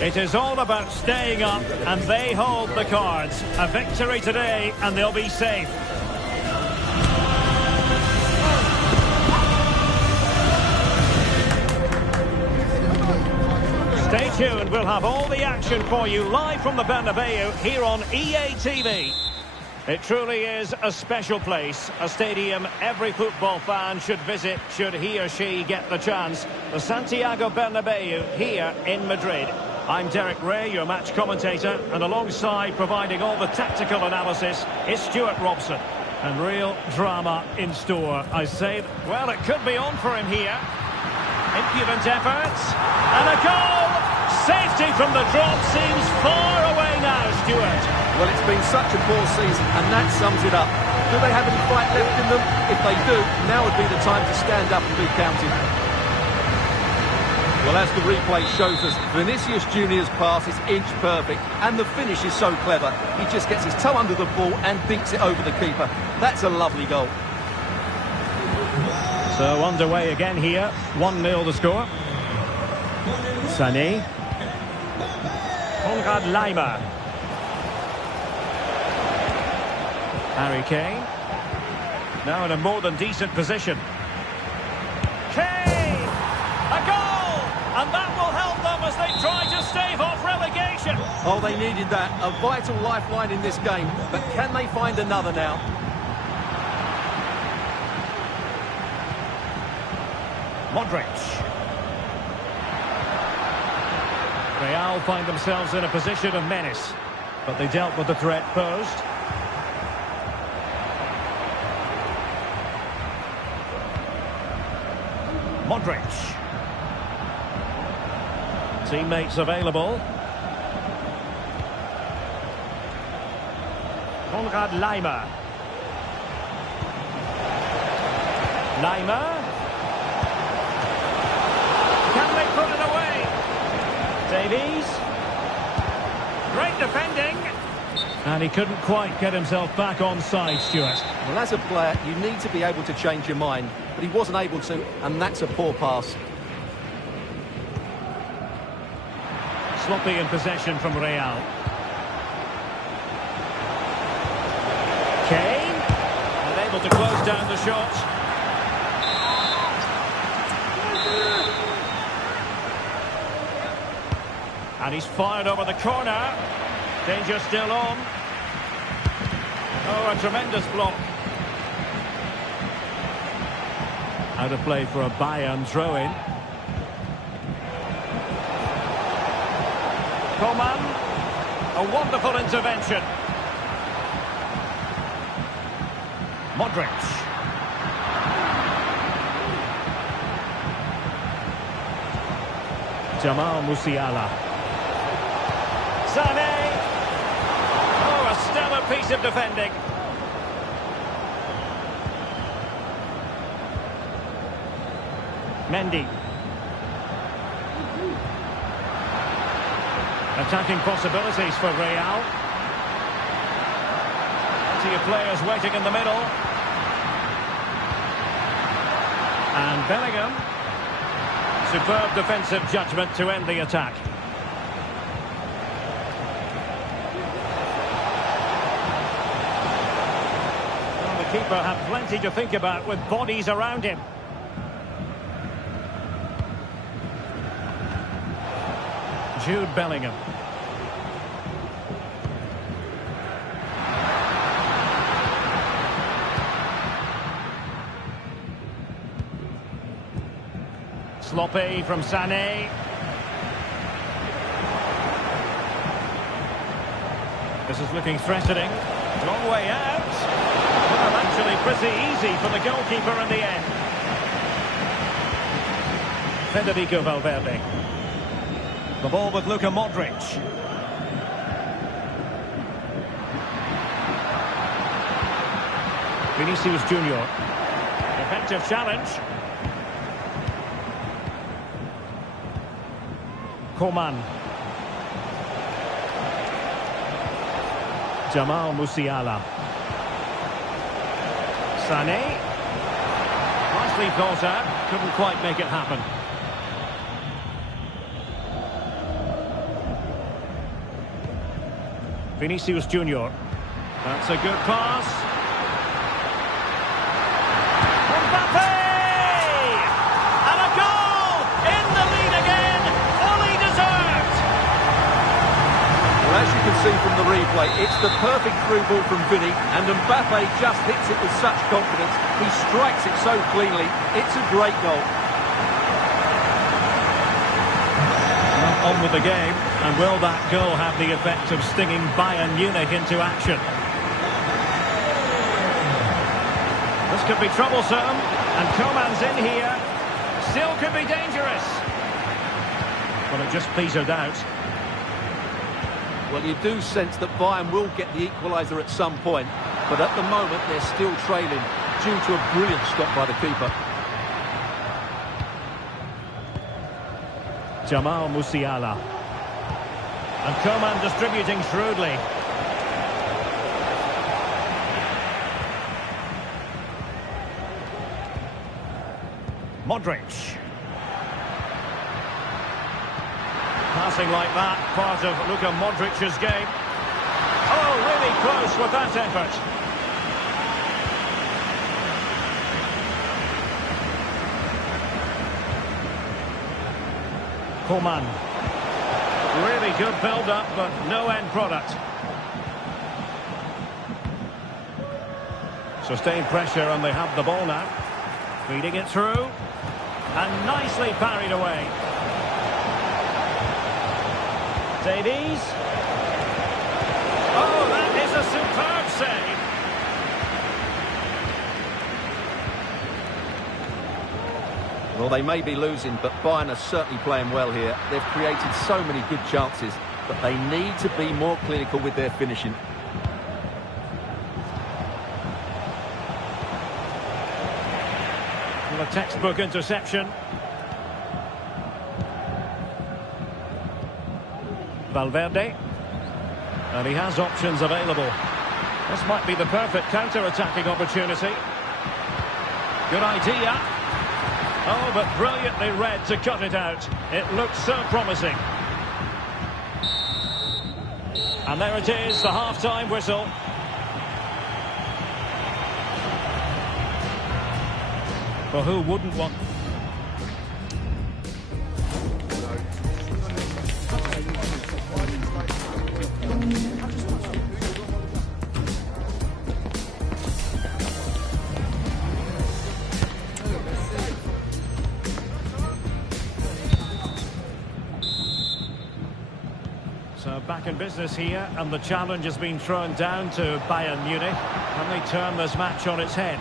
It is all about staying up, and they hold the cards. A victory today, and they'll be safe. Stay tuned, we'll have all the action for you live from the Bernabeu here on EA TV. It truly is a special place, a stadium every football fan should visit should he or she get the chance. The Santiago Bernabeu here in Madrid. I'm Derek Ray, your match commentator, and alongside providing all the tactical analysis is Stuart Robson. And real drama in store. I say, well, it could be on for him here. Impudent efforts, and a goal! Safety from the drop seems far away now, Stuart. Well, it's been such a poor season, and that sums it up. Do they have any fight left in them? If they do, now would be the time to stand up and be counted. Well, as the replay shows us, Vinicius Junior's pass is inch perfect, and the finish is so clever. He just gets his toe under the ball and dinks it over the keeper. That's a lovely goal. So underway again here, 1-0 the score. Sané. Konrad Laimer. Harry Kane. Now in a more than decent position. Kane! A goal! And that will help them as they try to stave off relegation. Oh, they needed that. A vital lifeline in this game. But can they find another now? Modric. Real find themselves in a position of menace, but they dealt with the threat posed. Modric. Teammates available. Konrad Laimer. Laimer. Can they put it away? Davies. Great defending. And he couldn't quite get himself back on side, Stuart. Well, as a player, you need to be able to change your mind. But he wasn't able to, and that's a poor pass. Sloppy in possession from Real. Kane. Unable to close down the shot. And he's fired over the corner. Danger still on. Oh, a tremendous block. Out of play for a Bayern throw-in. Coman. A wonderful intervention. Modric. Jamal Musiala. Sané. Oh, a stellar piece of defending. Mendy. Attacking possibilities for Real. Plenty of players waiting in the middle. And Bellingham. Superb defensive judgment to end the attack. Well, the keeper had plenty to think about with bodies around him. Jude Bellingham. Sloppy from Sané. This is looking threatening. Long way out. Well, actually pretty easy for the goalkeeper in the end. Federico Valverde. The ball with Luka Modric. Vinicius Junior. Effective challenge. Coman. Jamal Musiala. Sané. Nicely thought out. Couldn't quite make it happen. Vinicius Junior. That's a good pass. Mbappe! And a goal! In the lead again! Fully deserved! Well, as you can see from the replay, it's the perfect through ball from Vinny, and Mbappe just hits it with such confidence. He strikes it so cleanly. It's a great goal. On with the game, and will that goal have the effect of stinging Bayern Munich into action? This could be troublesome, and Coman's in here. Still could be dangerous. Well, it just petered out. Well, you do sense that Bayern will get the equaliser at some point, but at the moment they're still trailing due to a brilliant stop by the keeper. Jamal Musiala. And Coman distributing shrewdly. Modric. Passing like that, part of Luka Modric's game. Oh, really close with that effort. Coman. Really good build-up, but no end product. Sustained pressure, and they have the ball now. Feeding it through. And nicely parried away. Davies. Oh, that is a superb save. Well, they may be losing, but Bayern are certainly playing well here. They've created so many good chances, but they need to be more clinical with their finishing. Well, a textbook interception. Valverde. And he has options available. This might be the perfect counter-attacking opportunity. Good idea. Oh, but brilliantly read to cut it out. It looks so promising. And there it is, the half-time whistle. Well, who wouldn't want... So back in business here, and the challenge has been thrown down to Bayern Munich. Can they turn this match on its head?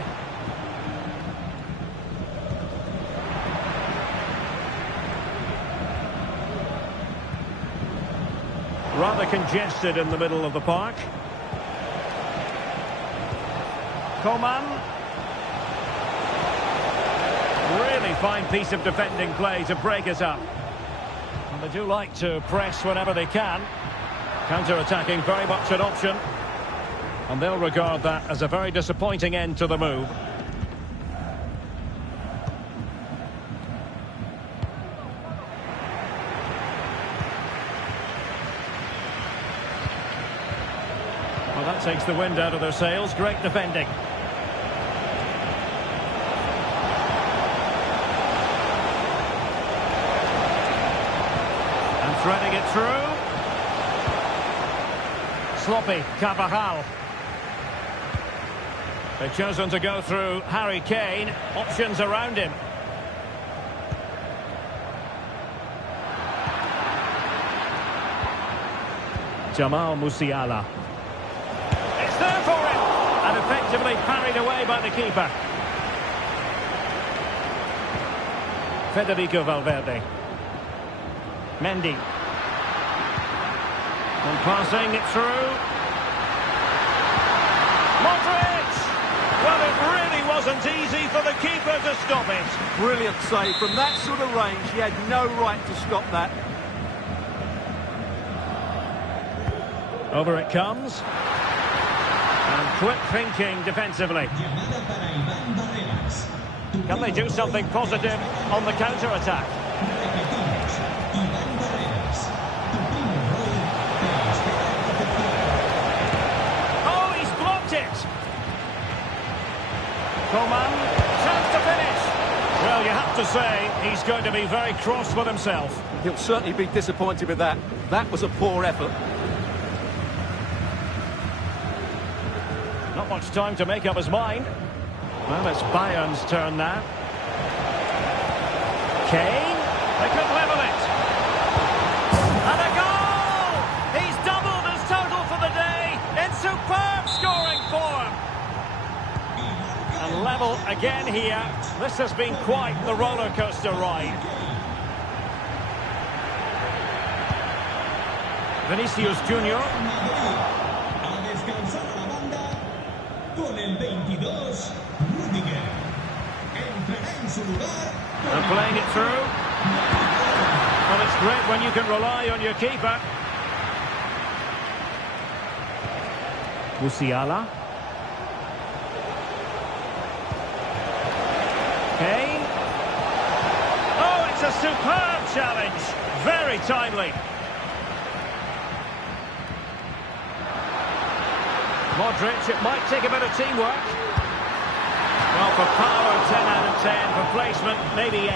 Rather congested in the middle of the park. Coman. Really fine piece of defending play to break it up. And they do like to press whenever they can. Counter-attacking very much an option. And they'll regard that as a very disappointing end to the move. Well, that takes the wind out of their sails. Great defending. And threading it through. Sloppy, Carvajal. They've chosen to go through Harry Kane. Options around him. Jamal Musiala. It's there for him! And effectively parried away by the keeper. Federico Valverde. Mendy. And passing it through. Modric! Well, it really wasn't easy for the keeper to stop it. Brilliant save. From that sort of range, he had no right to stop that. Over it comes. And quick thinking defensively. Can they do something positive on the counter-attack? Oh, he's blocked it! Coman, chance to finish! Well, you have to say, he's going to be very cross with himself. He'll certainly be disappointed with that. That was a poor effort. Not much time to make up his mind. Well, it's Bayern's turn now. Kane, they could level it. And a goal! He's doubled his total for the day in superb scoring form. And level again here. This has been quite the roller coaster ride. Vinicius Junior. And playing it through. Well, it's great when you can rely on your keeper. Musiala. Kane. Oh, it's a superb challenge. Very timely. Modric, it might take a bit of teamwork. Well, for power, 10 out of 10. For placement, maybe 8.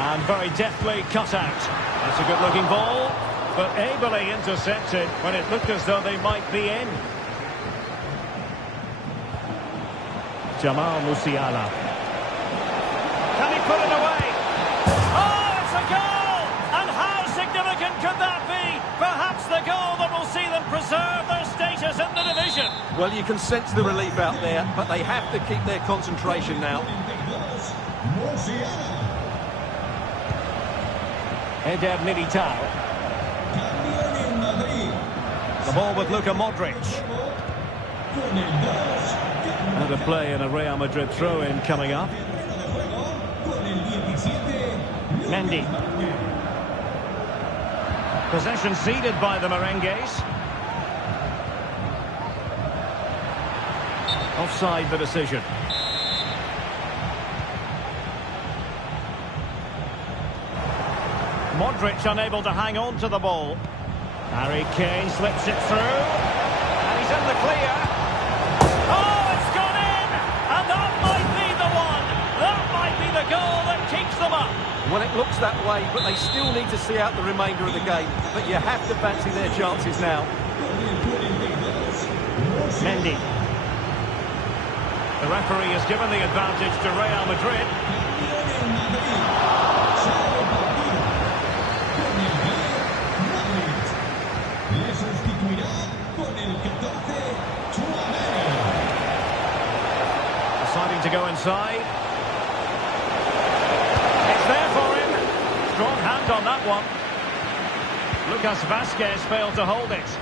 And very deftly cut out. That's a good-looking ball, but ably intercepted when it looked as though they might be in. Jamal Musiala. Can he put it away? Oh, it's a goal! And how significant could that be? Perhaps the goal that will see them preserve their status in the division. Well, you can sense the relief out there, but they have to keep their concentration now. Eder Militao. The ball with Luka Modric. And a play in a Real Madrid throw-in coming up. Mendy. Possession ceded by the Merengues. Offside the decision. Modric unable to hang on to the ball. Harry Kane slips it through. And he's in the clear. Oh, it's gone in! And that might be the one. That might be the goal that keeps them up. Well, it looks that way, but they still need to see out the remainder of the game. But you have to fancy their chances now. Mendy. The referee has given the advantage to Real Madrid. Deciding to go inside. It's there for him. Strong hand on that one. Lucas Vazquez failed to hold it.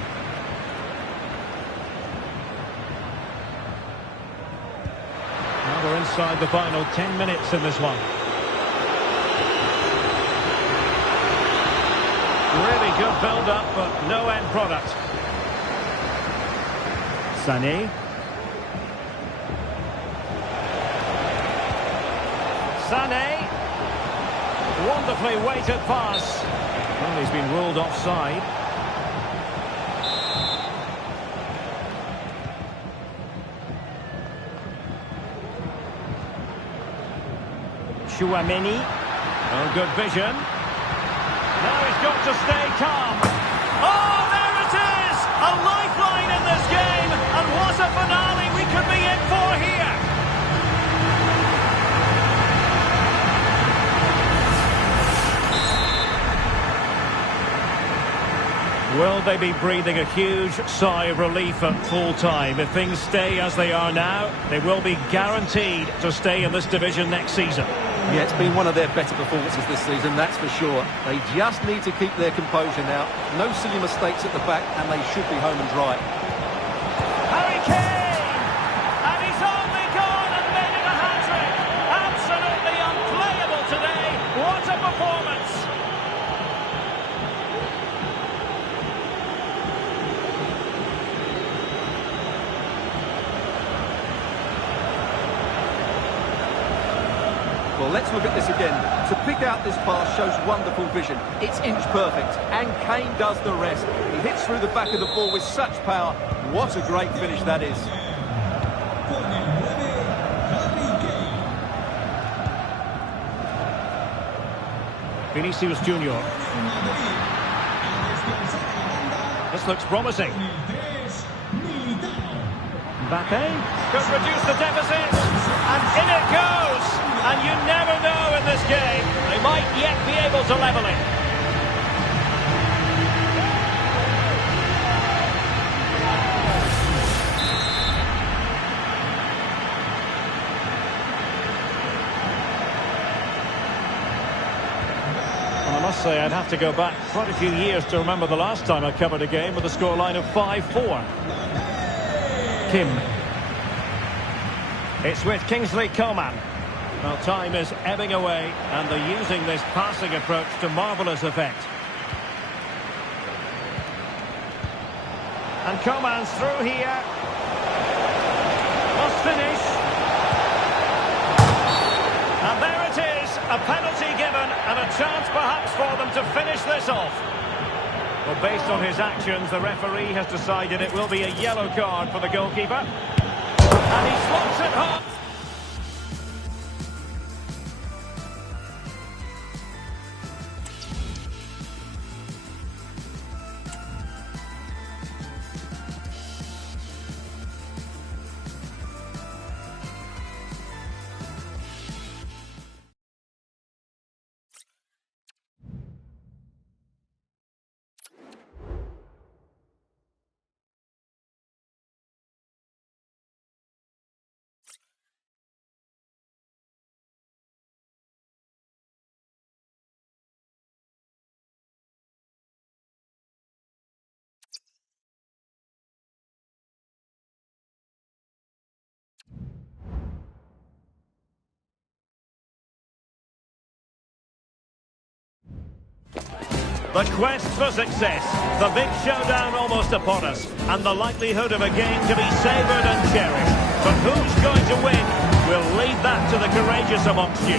Now we're inside the final 10 minutes in this one. Really good build-up, but no end product. Sané. Sané. Wonderfully weighted pass. Well, he's been ruled offside. Chouameni. Oh, good vision. Now he's got to stay calm. Oh, there it is! A lifeline in this game. And what a finale we could be in for here. Will they be breathing a huge sigh of relief at full time? If things stay as they are now, they will be guaranteed to stay in this division next season. Yeah, it's been one of their better performances this season, that's for sure. They just need to keep their composure now. No silly mistakes at the back, and they should be home and dry. Harry Kane! And he's only gone and made it a hat-trick! Absolutely unplayable today! What a performance! let's look at this again. To pick out this pass shows wonderful vision. It's inch perfect, and Kane does the rest. He hits through the back of the ball with such power. What a great finish that is. Vinicius Junior. This looks promising. Mbappe could reduce the deficit, and in it goes. And you never know in this game. They might yet be able to level it. I must say, I'd have to go back quite a few years to remember the last time I covered a game with a scoreline of 5-4. Kim. It's with Kingsley Coman. Well, time is ebbing away, and they're using this passing approach to marvellous effect. And Coman's through here. Must finish. And there it is, a penalty given, and a chance perhaps for them to finish this off. Well, based on his actions, the referee has decided it will be a yellow card for the goalkeeper. And he slots it home. The quest for success, the big showdown almost upon us, and the likelihood of a game to be savoured and cherished. But who's going to win? We'll leave that to the courageous amongst you.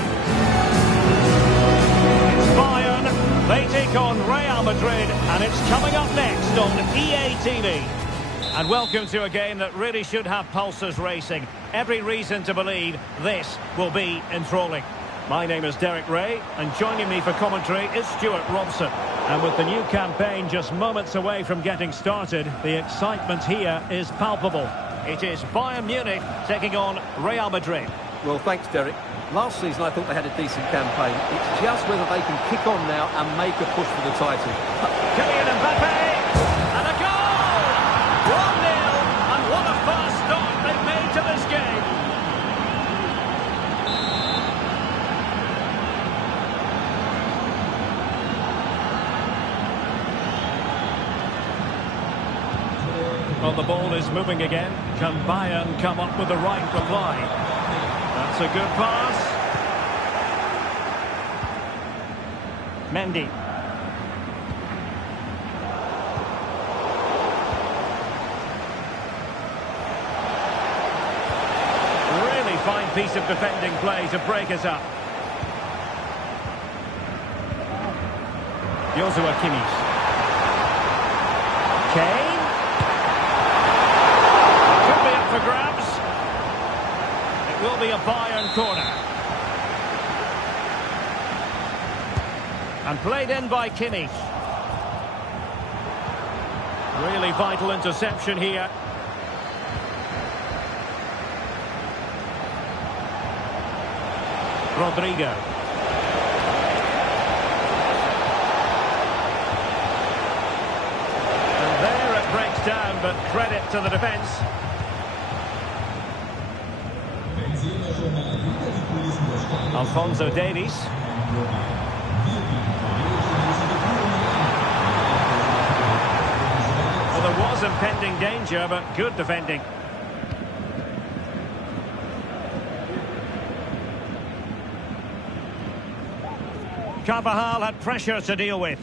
It's Bayern, they take on Real Madrid, and it's coming up next on EA TV. And welcome to a game that really should have pulses racing. Every reason to believe this will be enthralling. My name is Derek Ray, and joining me for commentary is Stuart Robson. And with the new campaign just moments away from getting started, the excitement here is palpable. It is Bayern Munich taking on Real Madrid. Well, thanks, Derek. Last season, I thought they had a decent campaign. It's just whether they can kick on now and make a push for the title. Kylian Mbappe, and a goal! 1-0, and what a fast start they've made to this game. Well, the ball is moving again. Can Bayern come up with the right reply? That's a good pass. Mendy. Really fine piece of defending play to break us up. Joshua Kimmich. Kane. For grabs. It will be a Bayern corner. And played in by Kimmich. Really vital interception here. Rodrigo. And there it breaks down, but credit to the defence. Alphonso Davies. Well, there was impending danger, but good defending. Carvajal had pressure to deal with.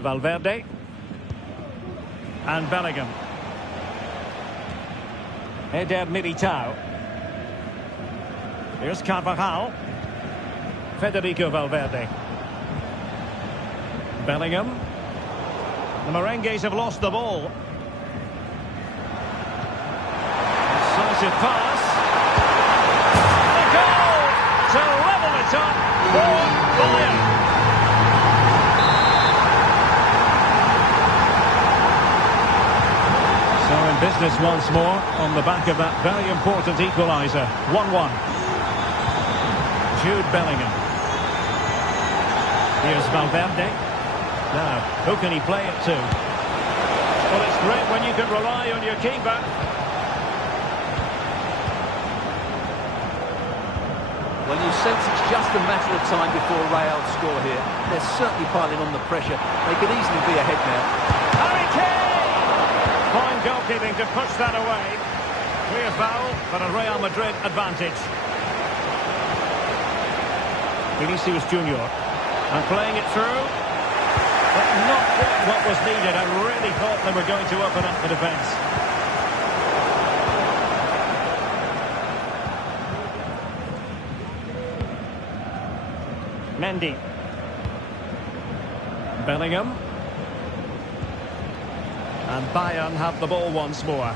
Valverde. And Bellingham. Eder Militao. Here's Carvajal. Federico Valverde. Bellingham. The Merengues have lost the ball. Decisive pass. The goal to level it up for Bayern. So in business once more on the back of that very important equaliser. 1-1. Jude Bellingham. Here's Valverde. Now, who can he play it to? Well, it's great when you can rely on your keeper. Well, you sense it's just a matter of time before Real score here. They're certainly piling on the pressure. They could easily be ahead now. Harry Kane! Fine goalkeeping to push that away. Clear foul, but a Real Madrid advantage. Vinicius Junior. And playing it through. But not what was needed. I really thought they were going to open up the defence. Mendy. Bellingham. And Bayern have the ball once more.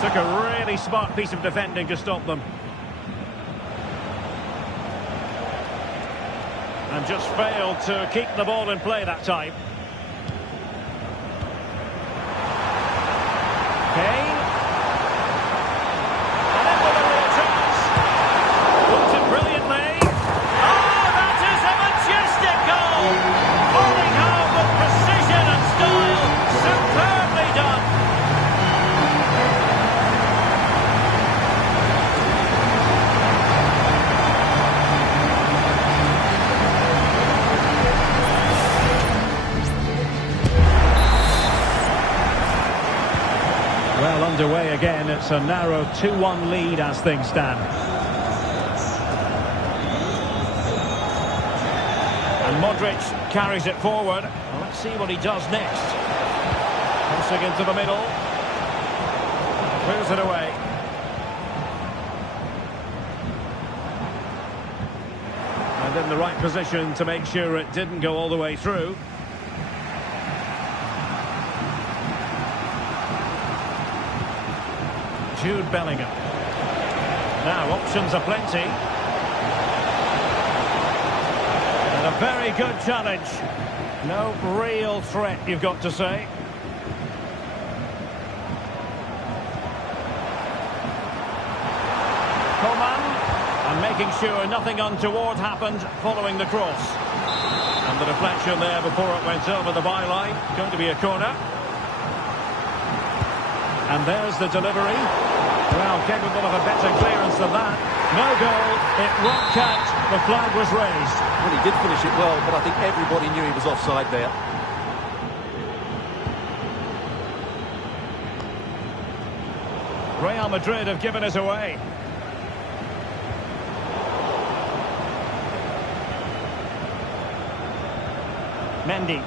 Took a really smart piece of defending to stop them. And just failed to keep the ball in play that time. Kane. And in with a real chance. Looked it brilliantly. Oh, that is a majestic goal! Falling home with precision and style. Superbly done. Well, underway again. It's a narrow 2-1 lead as things stand. And Modric carries it forward. Well, let's see what he does next. Crossing into the middle. Clears it away. And in the right position to make sure it didn't go all the way through. Jude Bellingham. Now, options are plenty. And a very good challenge. No real threat, you've got to say. Coman. And making sure nothing untoward happened following the cross. And the deflection there before it went over the byline. Going to be a corner. And there's the delivery. Well, capable of a better clearance than that. No goal. It won't count. The flag was raised. Well, he did finish it well, but I think everybody knew he was offside there. Real Madrid have given us away. Mendy.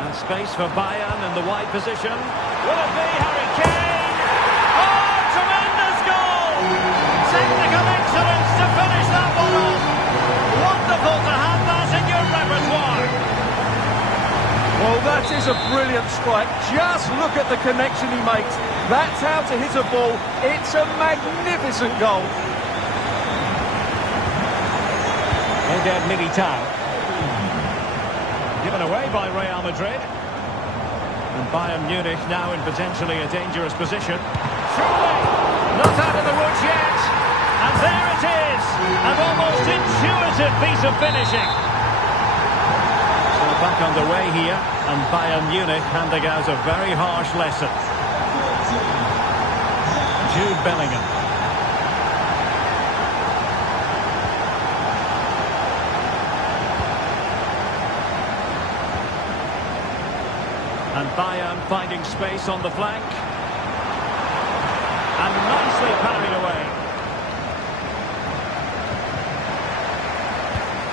And space for Bayern in the wide position. Will it be Harry Kane? Oh, tremendous goal! Technical excellence to finish that one off. Wonderful to have that in your repertoire. Well, that is a brilliant strike. Just look at the connection he makes. That's how to hit a ball. It's a magnificent goal. Eder Militao. Given away by Real Madrid. And Bayern Munich now in potentially a dangerous position. Surely not out of the woods yet. And there it is. An almost intuitive piece of finishing. So back underway here. And Bayern Munich handing out a very harsh lesson. Jude Bellingham. And Bayern finding space on the flank. And nicely parried away.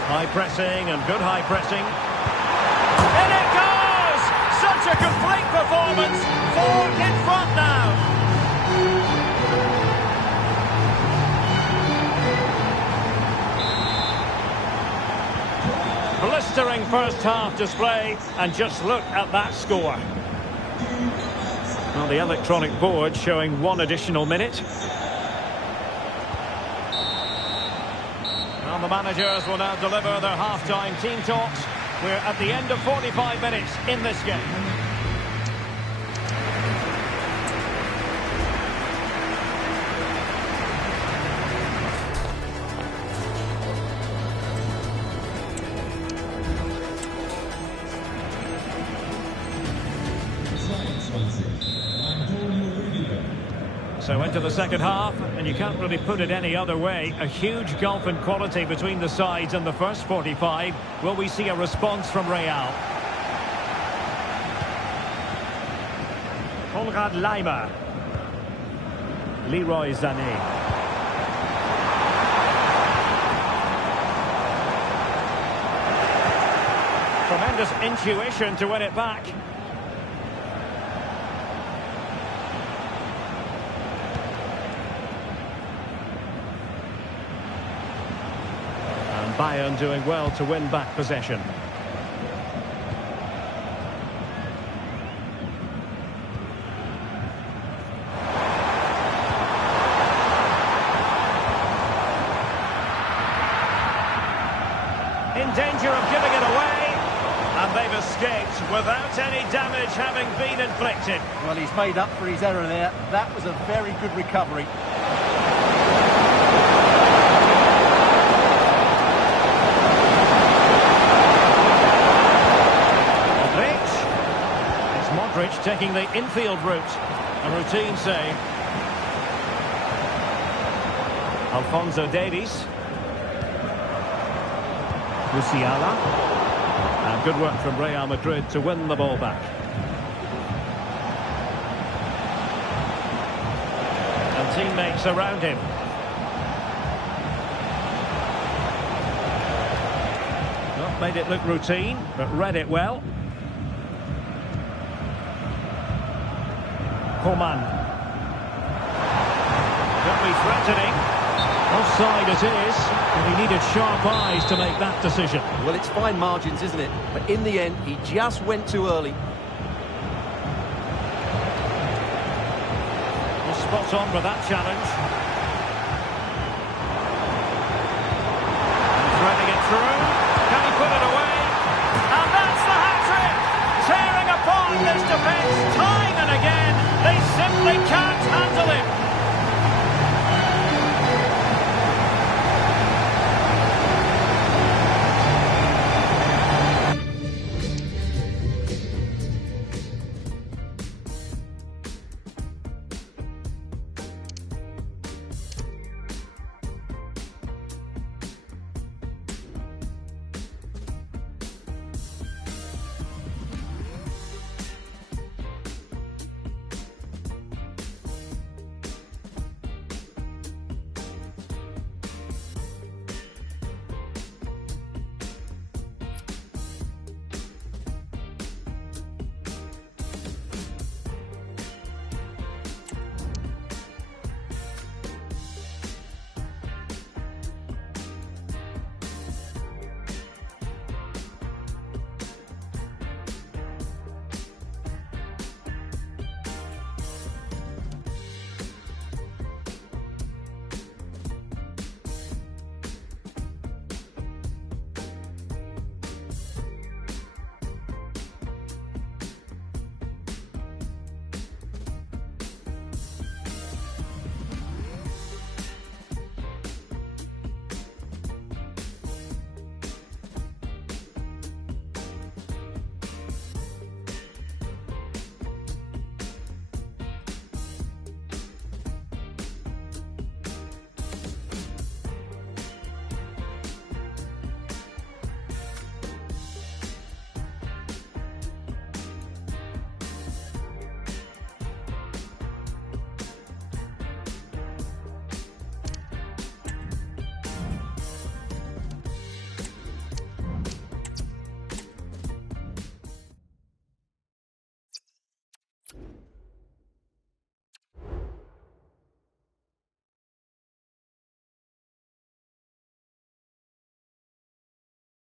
High pressing and good high pressing. In it goes! Such a complete performance. 4 in front now. blistering first-half display, and just look at that score. Well, the electronic board showing 1 additional minute. Well, the managers will now deliver their half-time team talks. We're at the end of 45 minutes in this game. So into the second half, and you can't really put it any other way. A huge gulf in quality between the sides in the first 45. Will we see a response from Real? Konrad Laimer. Leroy Sané. Tremendous intuition to win it back. Bayern doing well to win back possession. In danger of giving it away, and they've escaped without any damage having been inflicted. Well, he's made up for his error there. That was a very good recovery. Taking the infield route. A routine save. Alphonso Davies. Musiala. And good work from Real Madrid to win the ball back. And teammates around him. Not made it look routine, but read it well. Coman. Don't be threatening. Offside it is, and he needed sharp eyes to make that decision. Well, it's fine margins, isn't it? But in the end, he just went too early. Well, spot on for that challenge. And threading it through. Can he put it away? And that's the hat-trick! Tearing apart this defence time and again. They simply can't handle him.